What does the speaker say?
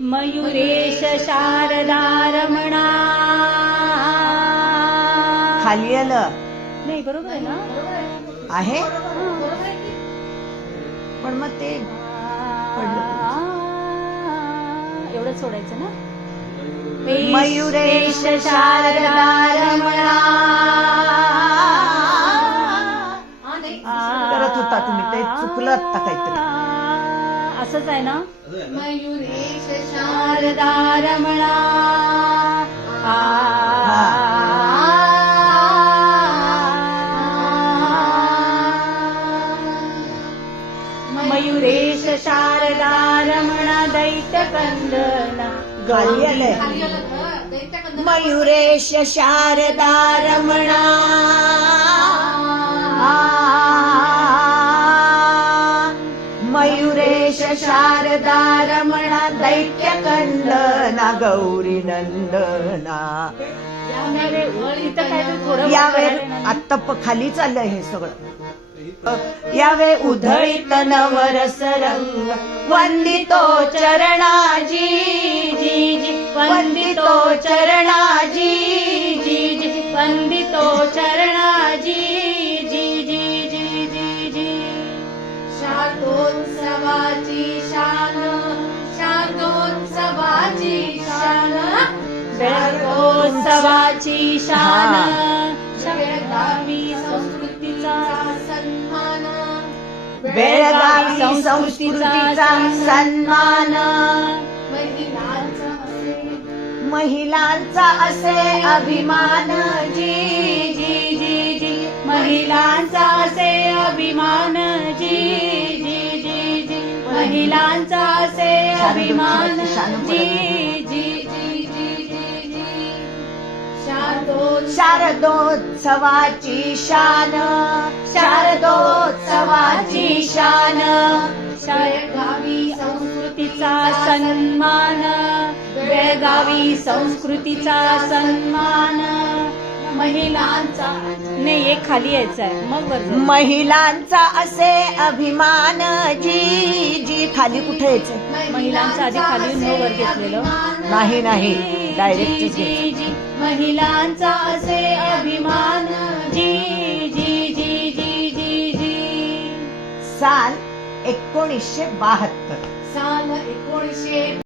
मयुरेश शारदा रमणा. खाली आलं नाही बरोबर आहे ना. आहे पण मग ते एवढं सोडायचं ना. मयुरेश शारदा रमणा करत होता तुम्ही, ते चुकलं आता काहीतरी. असंच आहे ना. मयुरेश शारदा रमणा. मयुरेश शारदा रमणा दैत्य कंदना. खाली आलंय. मयुरेश शारदा रमणा. मयुरेश शारदा रमणा दैत्य कंदना गौरी नंदना. यावेळी आत्ता खाली चाललंय हे सगळं. यावे उधळीत नवरस रंग वंदितो चरणाजी जी जी. वंदितो चरणाजी जी जी. वंदितो चरणाजी जी जी जी जी जी. शारदोत्सवाची शान. शारदोत्सवाची शान. शारदोत्सवाची शान. बेळगावी संस्कृतीचा सन्मान. बेळगावी संस्कृतीचा सन्मान. महिलांचा असे अभिमान जी जी जी जी. महिलांचा असे अभिमान जी जी जी जी. महिलांचा असे अभिमान जी जी जी जी जी जी. शारदोत्सवाची शान. शारदोत्सवाची शान. बेळगावी संस्कृतीचा सन्मान. बेळगावी संस्कृतीचा सन्मान. महिलांचा नाही एक खाली यायचं आहे मग बरोबर. महिलांचा असे अभिमान जी जी. खाली कुठे यायचं. महिलांचा आधी खाली न वर घेतलेलं नाही नाही डायरेक्ट जी जी. महिलांचा असे अभिमान जी जी जी जी जी जी. साल 1972. साल 1972.